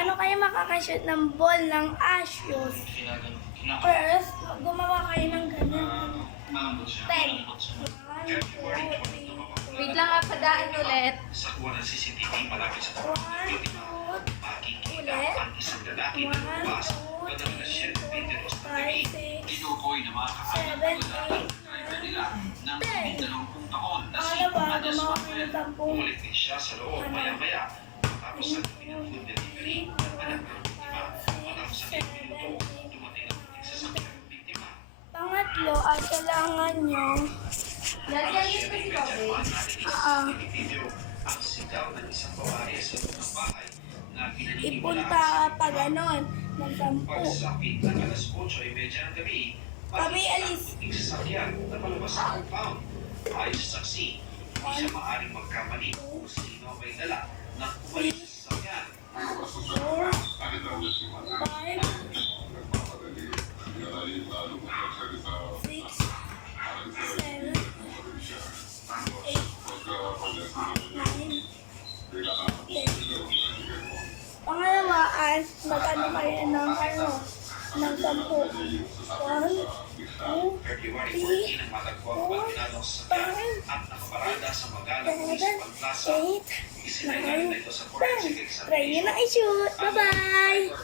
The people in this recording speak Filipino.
Paano kayo makakashoot ng ball ng Asios? First, gumawa kayo ng ganyan. 10. 1, 2, 3, Wait lang nga, padaan ulit. 1, 2, ulit. 1, 2, 3, 4, 5, 6, 7, 8, 9, 10. Pangalawa, gumawa kayo ng 10. 1, 2, 3, 4, 5, 6, 7, 8, 9, 10. Pangatlo, ay kailangan nyo Lalagyan ko si Kobe. ipunta pa ganon ng 10. Kami alis. 5, 6, 7, 8, 9, 10. Pangalawaan, mag-ano kayo ng ng 10. 1, 2, 3, 4, 5, 6, 7, 8, 9, 10. Try nyo na i-shoot. Bye-bye!